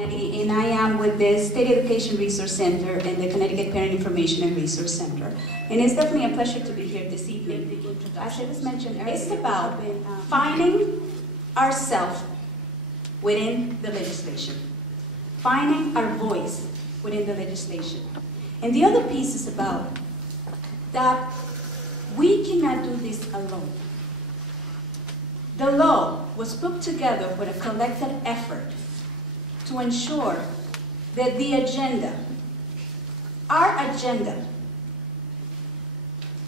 And I am with the State Education Resource Center and the Connecticut Parent Information and Resource Center. And it's definitely a pleasure to be here this evening. As it was mentioned earlier, it's about finding ourselves within the legislation, finding our voice within the legislation. And the other piece is about that we cannot do this alone. The law was put together with a collective effort to ensure that the agenda, our agenda,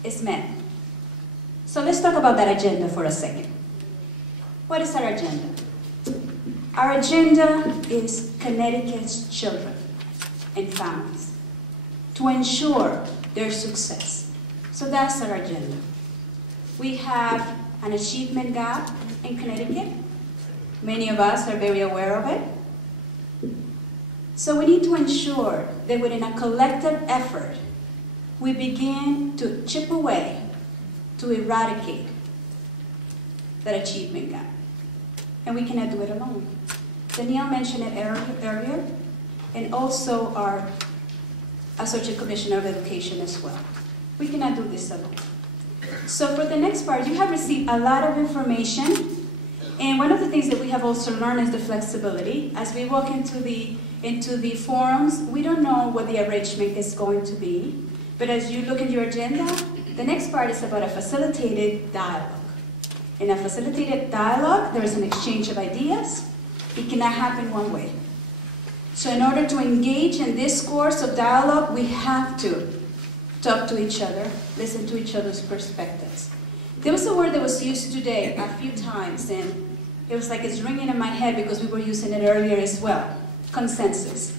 is met. So let's talk about that agenda for a second. What is our agenda? Our agenda is Connecticut's children and families to ensure their success. So that's our agenda. We have an achievement gap in Connecticut. Many of us are very aware of it. So we need to ensure that within a collective effort, we begin to chip away to eradicate that achievement gap. And we cannot do it alone. Danielle mentioned it earlier, and also our Associate Commissioner of Education as well. We cannot do this alone. So for the next part, you have received a lot of information, and one of the things that we have also learned is the flexibility. As we walk into the forums, we don't know what the arrangement is going to be, but as you look at your agenda, the next part is about a facilitated dialogue. In a facilitated dialogue, there is an exchange of ideas. It cannot happen one way. So in order to engage in this course of dialogue, we have to talk to each other, listen to each other's perspectives. There was a word that was used today a few times, and it was like it's ringing in my head because we were using it earlier as well. Consensus.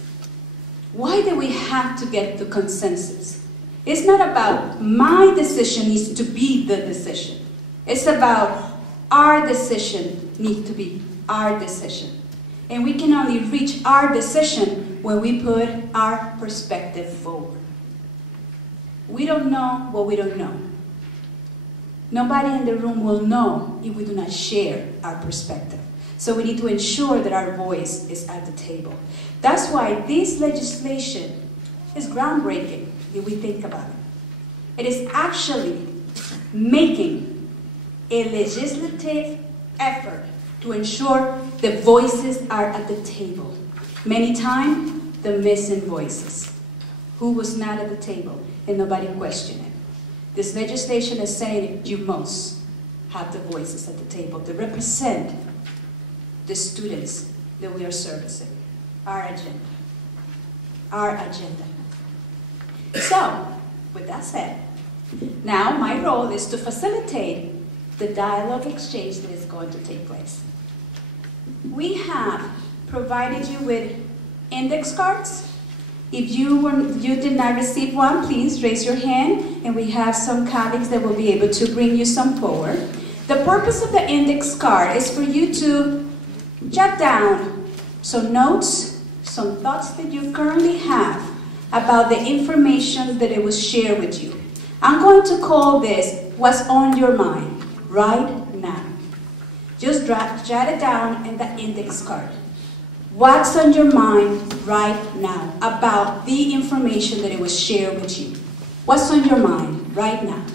Why do we have to get to consensus? It's not about my decision needs to be the decision. It's about our decision needs to be our decision. And we can only reach our decision when we put our perspective forward. We don't know what we don't know. Nobody in the room will know if we do not share our perspective. So we need to ensure that our voice is at the table. That's why this legislation is groundbreaking if we think about it. It is actually making a legislative effort to ensure the voices are at the table. Many times, the missing voices. Who was not at the table, and nobody questioned it. This legislation is saying you must have the voices at the table to represent the students that we are servicing. Our agenda. Our agenda. So, with that said, now my role is to facilitate the dialogue exchange that is going to take place. We have provided you with index cards. If you did not receive one, please raise your hand, and we have some colleagues that will be able to bring you some forward. The purpose of the index card is for you to jot down some notes, some thoughts that you currently have about the information that it was shared with you. I'm going to call this what's on your mind right now. Just jot it down in the index card. What's on your mind right now about the information that it was shared with you? What's on your mind right now?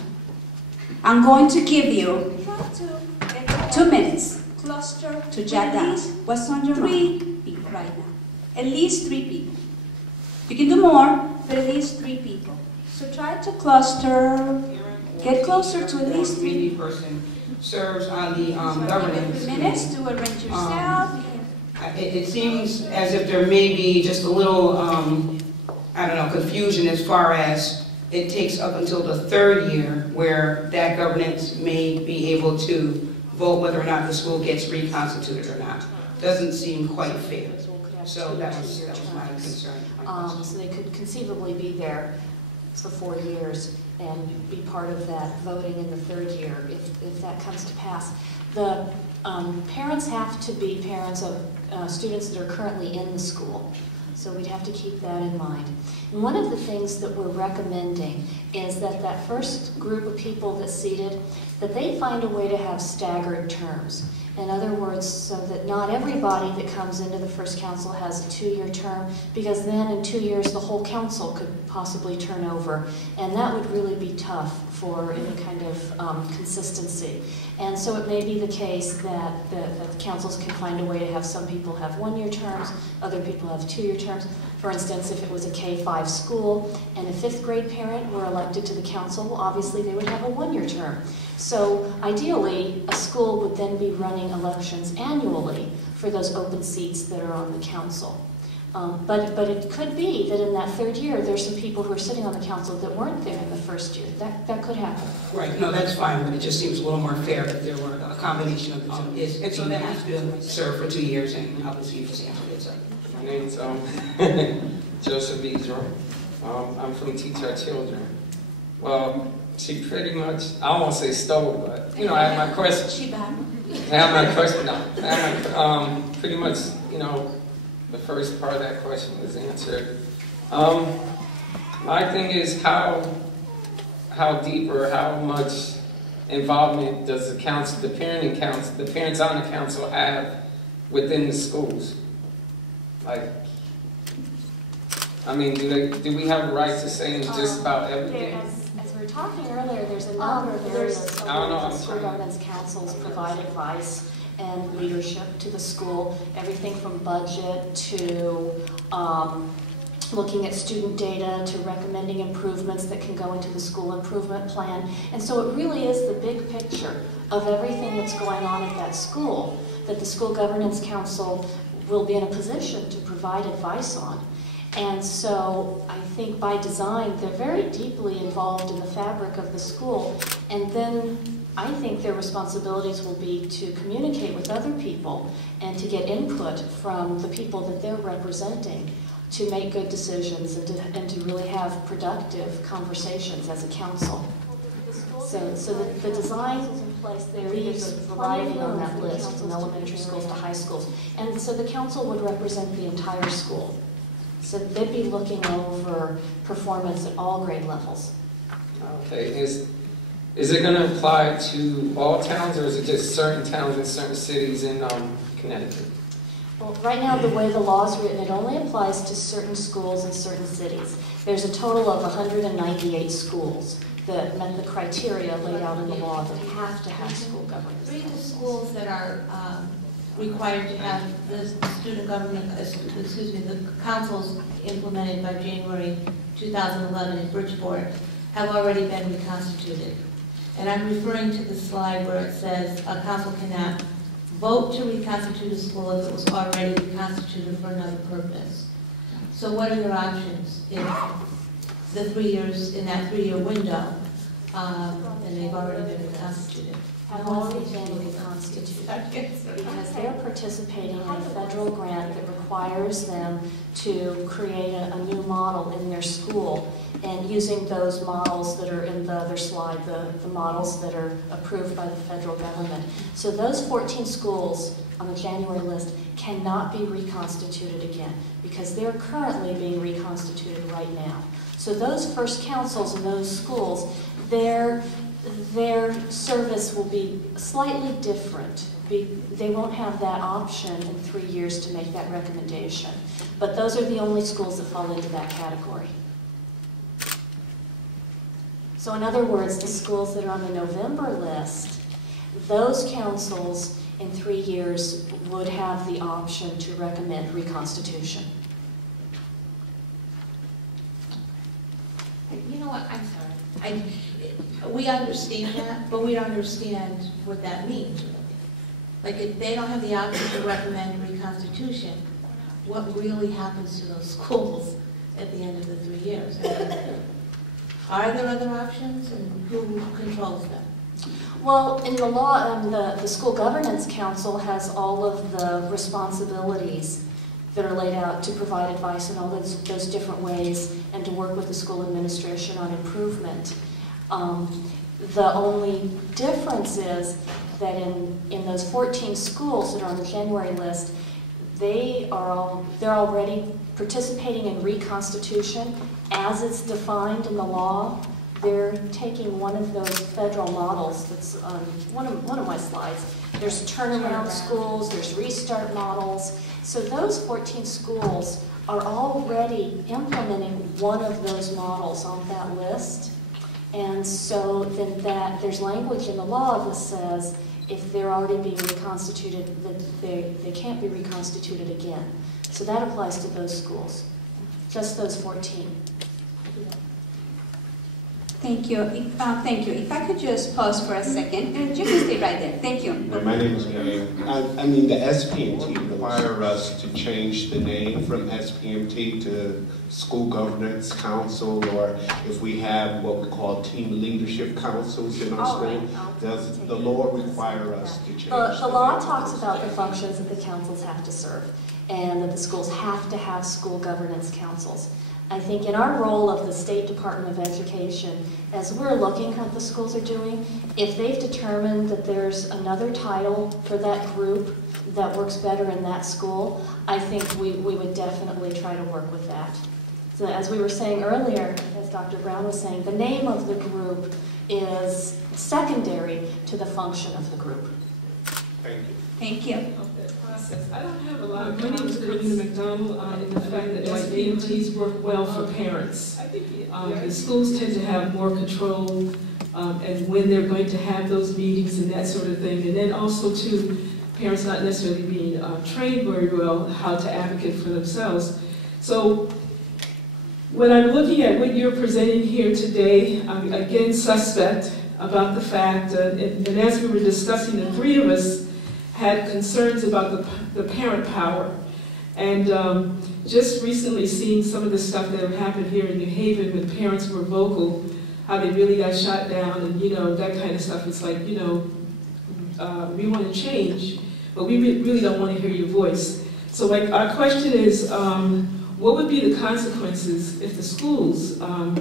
I'm going to give you 2 minutes cluster to jot down what's on your mind. 3 people right now. At least 3 people. You can do more, but at least 3 people. So try to cluster, get closer to at least 3 people. Person serves on the governance. Minutes to arrange yourself. It seems as if there may be just a little, I don't know, confusion as far as it takes up until the 3rd year where that governance may be able to vote whether or not the school gets reconstituted or not. Doesn't seem quite fair. So that was my concern. So they could conceivably be there for 4 years and be part of that voting in the 3rd year if that comes to pass. The parents have to be parents of students that are currently in the school. So we'd have to keep that in mind. And one of the things that we're recommending is that that first group of people that's seated, that they find a way to have staggered terms. In other words, so that not everybody that comes into the first council has a 2-year term, because then in 2 years the whole council could possibly turn over, and that would really be tough for any kind of consistency. And so it may be the case that the councils can find a way to have some people have 1-year terms, other people have 2-year terms. For instance, if it was a K-5 school and a 5th grade parent were elected to the council, well, obviously they would have a 1-year term. So ideally, a school would then be running elections annually for those open seats that are on the council. But it could be that in that 3rd year, there's some people who are sitting on the council that weren't there in the 1st year. That could happen. Right, no, that's fine, but it just seems a little more fair if there were a combination of the two. If you have to serve for 2 years, and obviously you just answered it, so. My name's Joseph Beazer. I'm from Teach Our Children. Well, she pretty much, I don't want to say stole, but, you know, I have my question. She back. I have my question, no. I have my, pretty much, you know, the first part of that question was answered. My thing is how deep or how much involvement does the council, the parents on the council have within the schools? Like, I mean, do we have a right to say in just about everything? As we were talking earlier, there's a number of areas where school governance councils provide advice and leadership to the school, everything from budget to looking at student data to recommending improvements that can go into the school improvement plan. And so it really is the big picture of everything that's going on at that school that the school governance council will be in a position to provide advice on. And so I think by design, they're very deeply involved in the fabric of the school. And then I think their responsibilities will be to communicate with other people and to get input from the people that they're representing to make good decisions and to really have productive conversations as a council. So the design is in place. There is a variety on that list, from elementary schools to high schools. And so the council would represent the entire school. So they'd be looking over performance at all grade levels. Okay, is it going to apply to all towns, or is it just certain towns and certain cities in Connecticut? Well, right now, the way the law is written, it only applies to certain schools in certain cities. There's a total of 198 schools that met the criteria laid out in the law that have to have school governance. 3 of the schools that are required to have the student government, the councils implemented by January 2011 in Bridgeport have already been reconstituted. And I'm referring to the slide where it says a council cannot vote to reconstitute a school if it was already reconstituted for another purpose. So what are your options if the 3 years, in that 3-year window, and they've already been reconstituted? Have already been reconstituted because they're participating in a federal grant that requires them to create a new model in their school, and using those models that are in the other slide, the models that are approved by the federal government. So those 14 schools on the January list cannot be reconstituted again because they're currently being reconstituted right now. So those first councils in those schools, their service will be slightly different. They won't have that option in 3 years to make that recommendation. But those are the only schools that fall into that category. So in other words, the schools that are on the November list, those councils in 3 years would have the option to recommend reconstitution. You know what, I'm sorry. We understand that, but we don't understand what that means, really. Like, if they don't have the option to recommend reconstitution, what really happens to those schools at the end of the 3 years? Are there other options, and who controls them? Well, in the law, the School Governance Council has all of the responsibilities that are laid out to provide advice in all those different ways and to work with the school administration on improvement. The only difference is that in those 14 schools that are on the January list, they're already participating in reconstitution as it's defined in the law. They're taking one of those federal models that's on one of my slides There's turnaround schools, there's restart models. So those 14 schools are already implementing one of those models on that list. And so then there's language in the law that says if they're already being reconstituted, that they can't be reconstituted again. So that applies to those schools, just those 14. Thank you. Thank you. If I could just pause for a second, and you can stay right there. Thank you. My name is Gary. I mean, the SPMT require us to change the name from SPMT to School Governance Council, or if we have what we call team leadership councils in our school. Does the law require us to change the law talks about the functions that the councils have to serve, and that the schools have to have school governance councils. I think in our role of the State Department of Education, as we're looking at what the schools are doing, if they've determined that there's another title for that group that works better in that school, I think we would definitely try to work with that. So as we were saying earlier, as Dr. Brown was saying, the name of the group is secondary to the function of the group. Thank you. Thank you. I don't have a lot of my name is Karina McDonald in the fact that SPMTs work well for parents. The schools tend to have more control and when they're going to have those meetings and that sort of thing. And then also too, parents not necessarily being trained very well how to advocate for themselves. So when I'm looking at what you're presenting here today, I'm again suspect about the fact, and as we were discussing, the three of us had concerns about the parent power. And just recently seeing some of the stuff that happened here in New Haven when parents were vocal, how they really got shot down and, you know, that kind of stuff. It's like, you know, we want to change, but we really don't want to hear your voice. So like, our question is, what would be the consequences if the schools or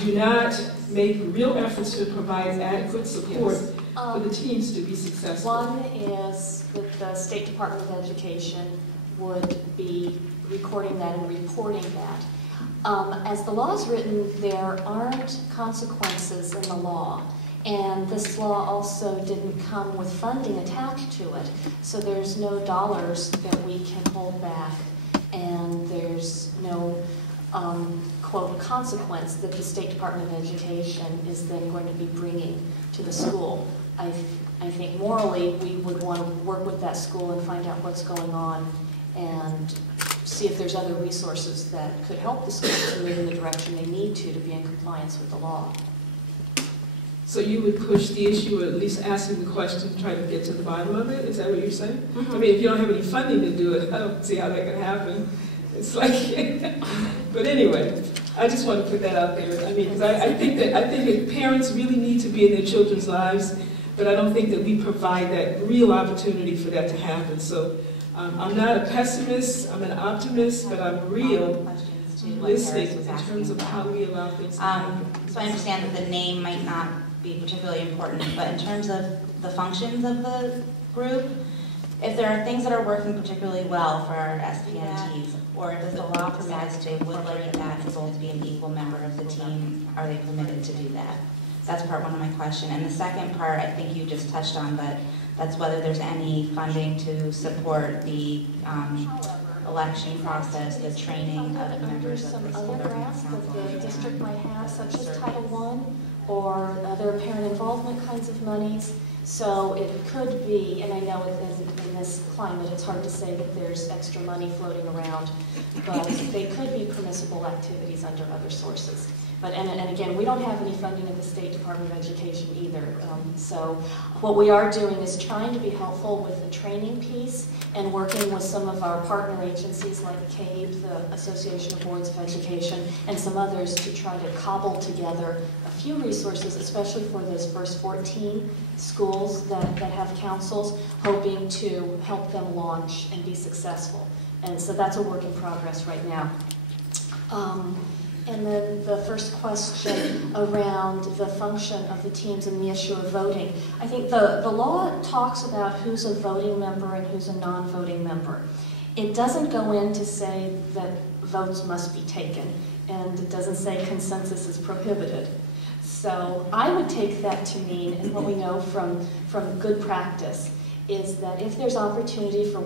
do not make real efforts to provide adequate support for the teams to be successful? One is that the State Department of Education would be recording that and reporting that. As the law is written, there aren't consequences in the law. And this law also didn't come with funding attached to it. So there's no dollars that we can hold back. And there's no quote, consequence that the State Department of Education is then going to be bringing to the school. I think morally we would want to work with that school and find out what's going on and see if there's other resources that could help the school to move in the direction they need to be in compliance with the law. So you would push the issue, or at least asking the question, try to get to the bottom of it? Is that what you're saying? Mm-hmm. I mean, if you don't have any funding to do it, I don't see how that could happen. It's like, but anyway, I just want to put that out there. I mean, because I think that parents really need to be in their children's lives, but I don't think that we provide that real opportunity for that to happen. So I'm not a pessimist, I'm an optimist, but I'm realistic in terms of how we allow things to happen. So I understand that the name might not be particularly important, but in terms of the functions of the group, if there are things that are working particularly well for our SPMTs, or if the law says they would like that to be an equal member of the team, are they permitted to do that? That's part one of my question. And the second part, I think you just touched on, but that's whether there's any funding to support the election process, the training of members of the school governance council. That the district might have, such as Title I or other parent involvement kinds of monies. So it could be, and I know in this climate it's hard to say that there's extra money floating around, but they could be permissible activities under other sources. But, and again, we don't have any funding at the State Department of Education either. So what we are doing is trying to be helpful with the training piece and working with some of our partner agencies like CABE, the Association of Boards of Education, and some others to try to cobble together a few resources, especially for those first 14 schools that have councils, hoping to help them launch and be successful. And so that's a work in progress right now. And then the first question around the function of the teams and the issue of voting. I think the law talks about who's a voting member and who's a non-voting member. It doesn't go in to say that votes must be taken, and it doesn't say consensus is prohibited. So I would take that to mean, and what we know from good practice, is that if there's opportunity for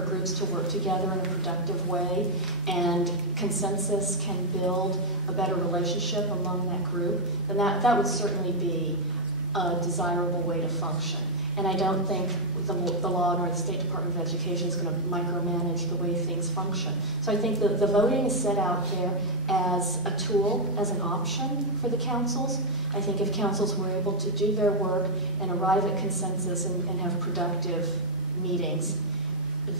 groups to work together in a productive way and consensus can build a better relationship among that group, then that would certainly be a desirable way to function. And I don't think the law nor the State Department of Education is going to micromanage the way things function. So I think that the voting is set out there as a tool, as an option for the councils. I think if councils were able to do their work and arrive at consensus and have productive meetings,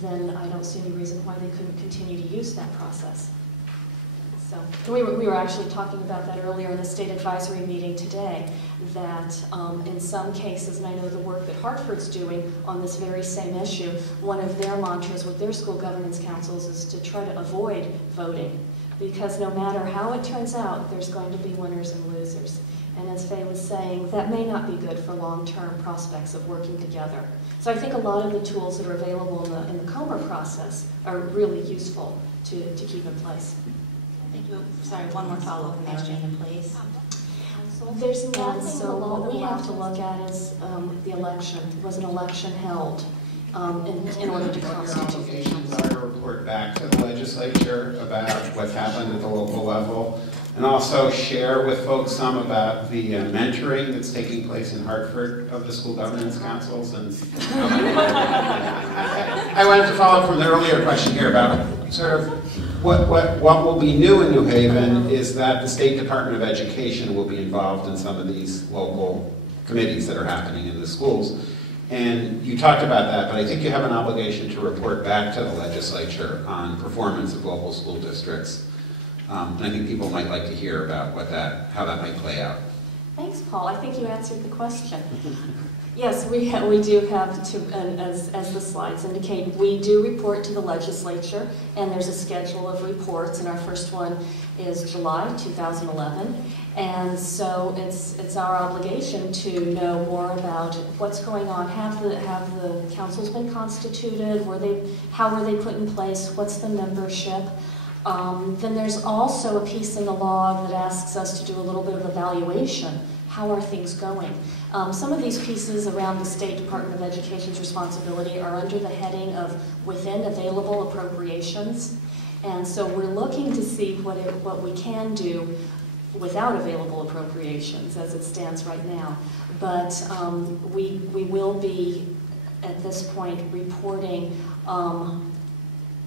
then I don't see any reason why they couldn't continue to use that process. So we were actually talking about that earlier in the state advisory meeting today, that in some cases, and I know the work that Hartford's doing on this very same issue, one of their mantras with their school governance councils is to try to avoid voting, because no matter how it turns out, there's going to be winners and losers. And as Faye was saying, that may not be good for long-term prospects of working together. So I think a lot of the tools that are available in the COMER process are really useful to keep in place. Thank you. Sorry, one more follow-up and they remain in place. There's nothing, so what we have to look at is the election. Was an election held in order to constitute? Obligations are to report back to the legislature about what's happened at the local level, and also share with folks some about the mentoring that's taking place in Hartford of the school governance councils. And I wanted to follow up from the earlier question here about sort of what will be new in New Haven is that the State Department of Education will be involved in some of these local committees that are happening in the schools. And you talked about that, but I think you have an obligation to report back to the legislature on performance of local school districts. And I think people might like to hear about how that might play out. Thanks, Paul. I think you answered the question. Yes, we do have to, and as the slides indicate, we do report to the legislature, and there's a schedule of reports, and our first one is July 2011. And so it's our obligation to know more about what's going on. Have the councils been constituted? How were they put in place? What's the membership? Then there's also a piece in the law that asks us to do a little bit of evaluation. How are things going? Some of these pieces around the State Department of Education's responsibility are under the heading of within available appropriations. And so we're looking to see what we can do without available appropriations as it stands right now. But we will be, at this point, reporting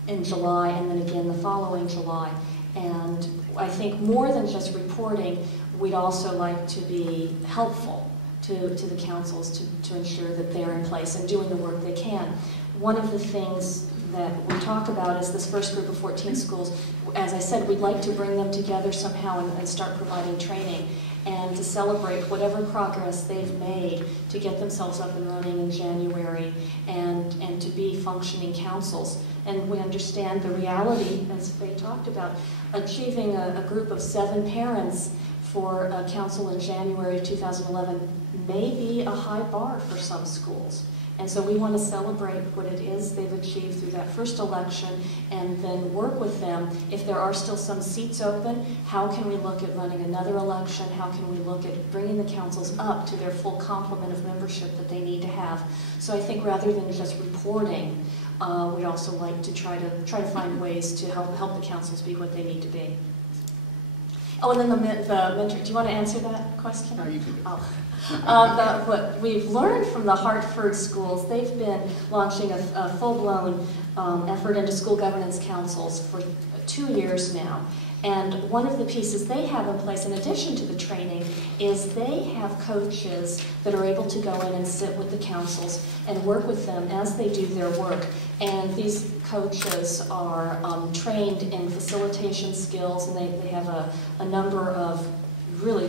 in July and then again the following July. And I think more than just reporting, we'd also like to be helpful to the councils to ensure that they're in place and doing the work they can. One of the things that we talk about is this first group of 14 schools. As I said, we'd like to bring them together somehow and start providing training and to celebrate whatever progress they've made to get themselves up and running in January and to be functioning councils. And we understand the reality, as Faye talked about, achieving a group of 7 parents for a council in January 2011 may be a high bar for some schools. And so we want to celebrate what it is they've achieved through that first election and then work with them. If there are still some seats open, how can we look at running another election? How can we look at bringing the councils up to their full complement of membership that they need to have? So I think rather than just reporting, we'd also like to try to find ways to help the councils be what they need to be. Oh, and then the mentor. Do you want to answer that question? No, you can. What we've learned from the Hartford schools, they've been launching a full-blown effort into school governance councils for 2 years now. And one of the pieces they have in place, in addition to the training, is they have coaches that are able to go in and sit with the councils and work with them as they do their work. And these coaches are trained in facilitation skills, and they have a number of really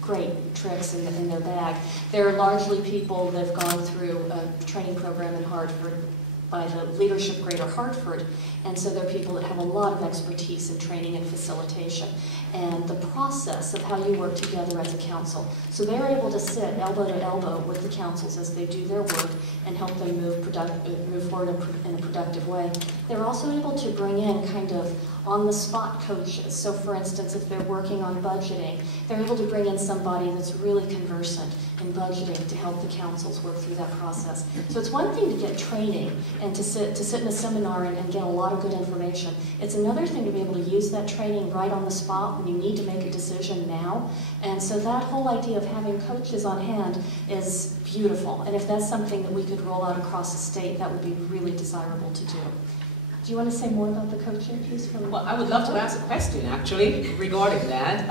great tricks in their bag. They're largely people that have gone through a training program in Hartford, by the leadership Greater Hartford, and so they're people that have a lot of expertise in training and facilitation and the process of how you work together as a council. So they're able to sit elbow to elbow with the councils as they do their work and help them move forward in a productive way. They're also able to bring in kind of on-the-spot coaches. So for instance, if they're working on budgeting, they're able to bring in somebody that's really conversant in budgeting to help the councils work through that process. So it's one thing to get training and to sit in a seminar and get a lot of good information. It's another thing to be able to use that training right on the spot when you need to make a decision now. And so that whole idea of having coaches on hand is beautiful. And if that's something that we could roll out across the state, that would be really desirable to do. Do you want to say more about the coaching piece? From Well, I would love to ask a question, actually, regarding that,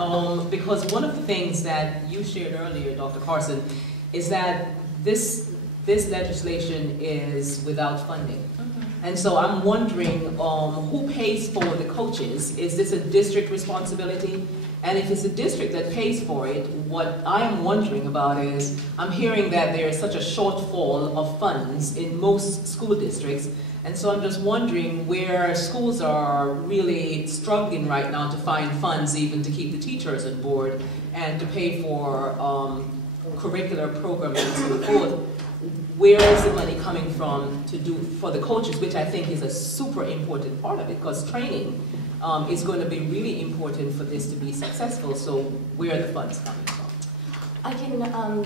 because one of the things that you shared earlier, Dr. Carson, is that this legislation is without funding. And so I'm wondering who pays for the coaches? Is this a district responsibility? And if it's a district that pays for it, what I'm wondering about is, I'm hearing that there is such a shortfall of funds in most school districts. And so I'm just wondering where schools are really struggling right now to find funds even to keep the teachers on board and to pay for curricular programming and so forth. Where is the money coming from to do for the coaches, which I think is a super important part of it, because training is going to be really important for this to be successful. So where are the funds coming from? I can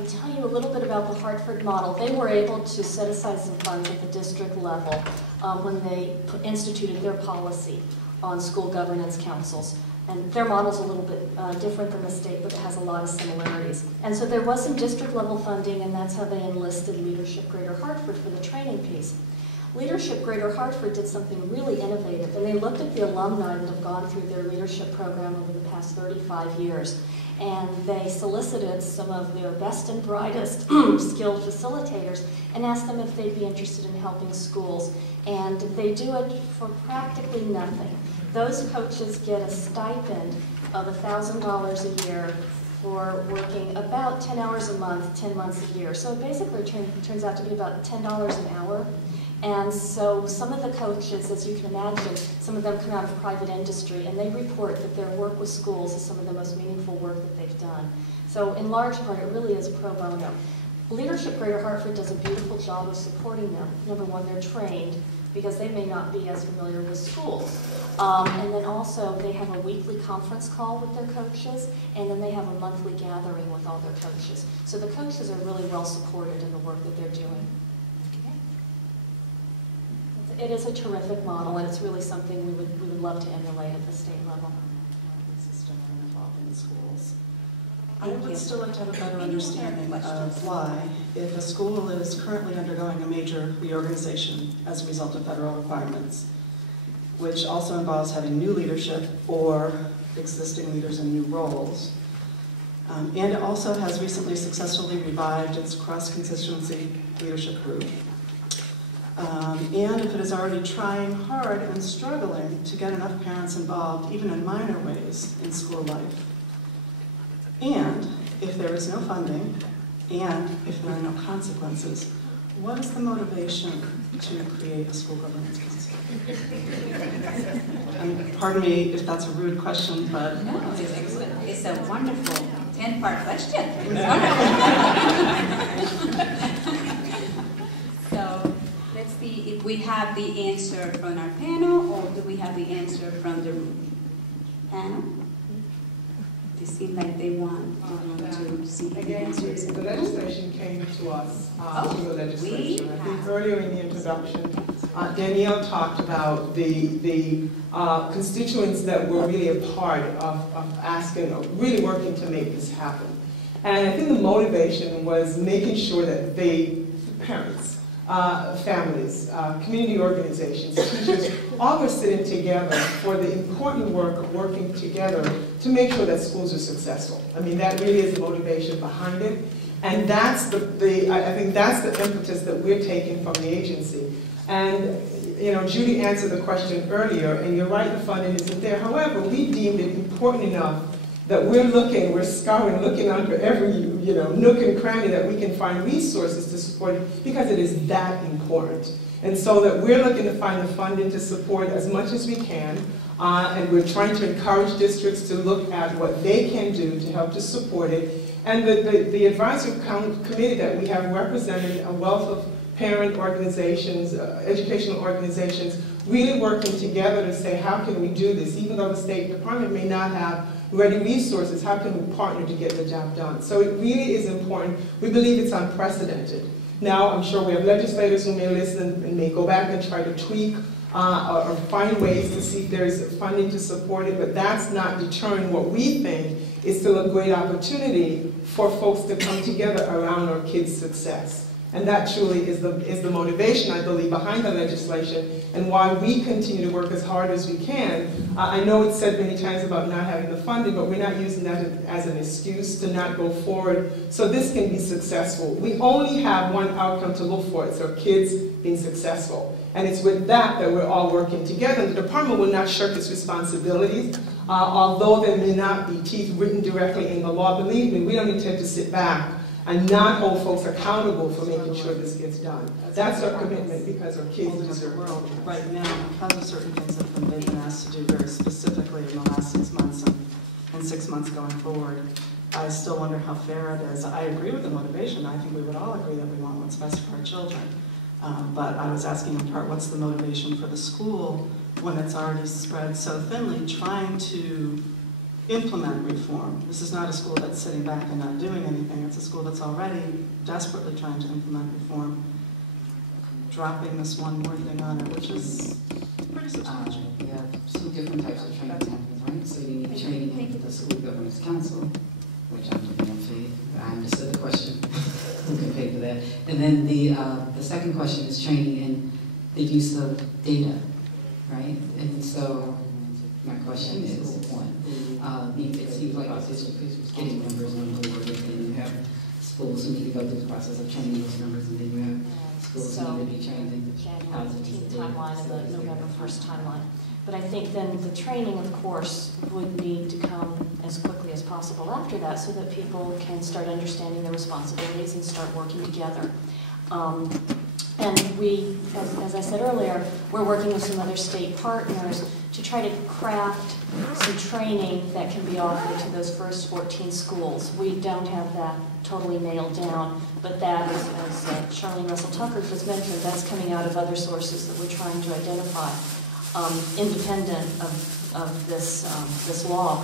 tell you a little bit about the Hartford model. They were able to set aside some funds at the district level when they instituted their policy on school governance councils. And their model's a little bit different than the state, but it has a lot of similarities. And so there was some district level funding, and that's how they enlisted Leadership Greater Hartford for the training piece. Leadership Greater Hartford did something really innovative, and they looked at the alumni that have gone through their leadership program over the past 35 years. And they solicited some of their best and brightest skilled facilitators and asked them if they'd be interested in helping schools. And they do it for practically nothing. Those coaches get a stipend of $1,000 a year for working about 10 hours a month, 10 months a year. So it basically turns out to be about $10 an hour. And so some of the coaches, as you can imagine, some of them come out of private industry, and they report that their work with schools is some of the most meaningful work that they've done. So in large part, it really is pro bono. Leadership Greater Hartford does a beautiful job of supporting them. Number one, they're trained, because they may not be as familiar with schools. And then also, they have a weekly conference call with their coaches, and then they have a monthly gathering with all their coaches. So the coaches are really well supported in the work that they're doing. It is a terrific model, and it's really something we would love to emulate at the state level. System involved in schools. I would still like to have a better understanding of why, if a school is currently undergoing a major reorganization as a result of federal requirements, which also involves having new leadership or existing leaders in new roles, and it also has recently successfully revived its cross-constituency leadership group. And if it is already trying hard and struggling to get enough parents involved, even in minor ways, in school life. And if there is no funding, and if there are no consequences, what is the motivation to create a school governance council? And pardon me if that's a rude question, but... No, it's a wonderful 10-part question. It's wonderful. So let's see if we have the answer from our panel, or do we have the answer from the room? Panel? They seem like they want to see the answers. The legislation came to us through the legislation. I think earlier in the introduction, Danielle talked about the constituents that were really a part of asking, or really working to make this happen. And I think the motivation was making sure that parents, families, community organizations, teachers, all were sitting together for the important work of working together to make sure that schools are successful. I mean, that really is the motivation behind it. And that's I think that's the impetus that we're taking from the agency. And, you know, Judy answered the question earlier, and you're right, the funding isn't there. However, we deemed it important enough that we're scouring, looking under every nook and cranny that we can find resources to support it, because it is that important. And so that we're looking to find the funding to support as much as we can, and we're trying to encourage districts to look at what they can do to help to support it. And the advisory committee that we have represented a wealth of parent organizations, educational organizations, really working together to say, how can we do this? Even though the State Department may not have ready resources, how can we partner to get the job done? So it really is important. We believe it's unprecedented. Now, I'm sure we have legislators who may listen and may go back and try to tweak or find ways to see if there's funding to support it, but that's not deterring what we think is still a great opportunity for folks to come together around our kids' success. And that truly is the motivation, I believe, behind the legislation, and why we continue to work as hard as we can. I know it's said many times about not having the funding, but we're not using that as an excuse to not go forward so this can be successful. We only have one outcome to look for. It's our kids being successful. And it's with that we're all working together. The department will not shirk its responsibilities, although there may not be teeth written directly in the law. Believe me, we don't intend to sit back and not hold folks accountable for making sure this gets done. That's our commitment, because our kids deserve it. Right now, because of certain things that they've been asked to do very specifically in the last 6 months and 6 months going forward, I still wonder how fair it is. I agree with the motivation. I think we would all agree that we want what's best for our children. But I was asking in part, what's the motivation for the school when it's already spread so thinly, trying to implement reform? This is not a school that's sitting back and not doing anything. It's a school that's already desperately trying to implement reform, dropping this one more thing on it, which is pretty substantial. You have two different types of training happens, right? So you need training in the School Governance Council, which I'm looking at for you. I understood the question. Who can pay for that? And then the second question is training in the use of data, right? And so my question is, one, it seems like our district is getting members on board, and then you have schools who need to go through the process of training those members, and then you have schools who need to be trained in January 15th timeline and the November 1st timeline. But I think then the training, of course, would need to come as quickly as possible after that, so that people can start understanding their responsibilities and start working together. And we, as I said earlier, we're working with some other state partners to try to craft some training that can be offered to those first 14 schools. We don't have that totally nailed down, but that, as Charlene Russell Tucker just mentioned, that's coming out of other sources that we're trying to identify, independent of this law.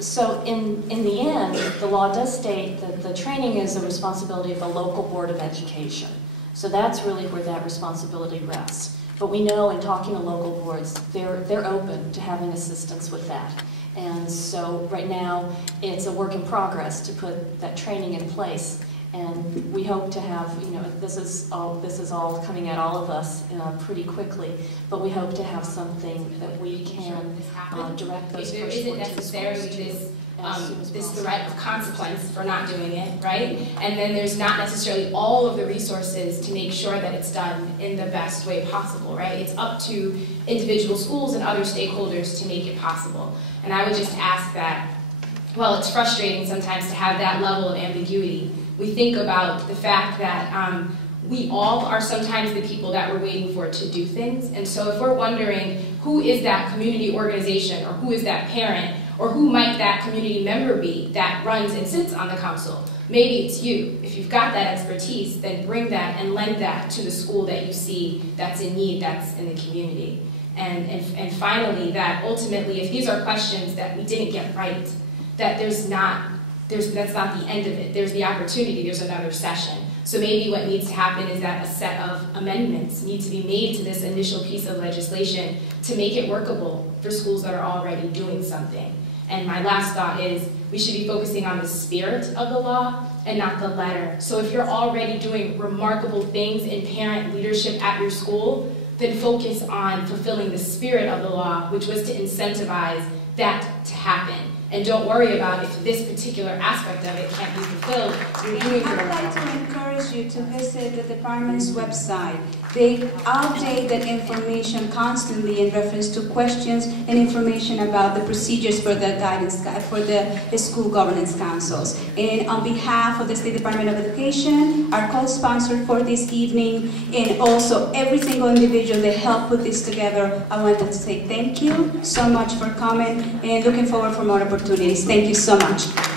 So in the end, the law does state that the training is the responsibility of the local Board of Education. So that's really where that responsibility rests. But we know in talking to local boards, they're open to having assistance with that. And so right now, it's a work in progress to put that training in place. And we hope to have, this is all coming at all of us pretty quickly, but we hope to have something that we can direct those there first isn't 14 necessarily schools this threat of consequence for not doing it, right? And then there's not necessarily all of the resources to make sure that it's done in the best way possible, right? It's up to individual schools and other stakeholders to make it possible. And I would just ask that, well, it's frustrating sometimes to have that level of ambiguity. We think about the fact that we all are sometimes the people that we're waiting for to do things. And so if we're wondering who is that community organization, or who is that parent, or who might that community member be that runs and sits on the council, maybe it's you. If you've got that expertise, then bring that and lend that to the school that you see that's in need, that's in the community. And finally, that ultimately, if these are questions that we didn't get right, that that's not the end of it. There's the opportunity, there's another session. So maybe what needs to happen is that a set of amendments need to be made to this initial piece of legislation to make it workable for schools that are already doing something. And my last thought is we should be focusing on the spirit of the law and not the letter. So if you're already doing remarkable things in parent leadership at your school, then focus on fulfilling the spirit of the law, which was to incentivize that to happen. and don't worry about if this particular aspect of it can't be fulfilled. You're doing your I'd like to encourage you to visit the department's website. They update that information constantly in reference to questions and information about the procedures for the guidance, for the school governance councils. And on behalf of the State Department of Education, our co-sponsor for this evening, and also every single individual that helped put this together, I wanted to say thank you so much for coming and looking forward for more opportunities. Thank you so much.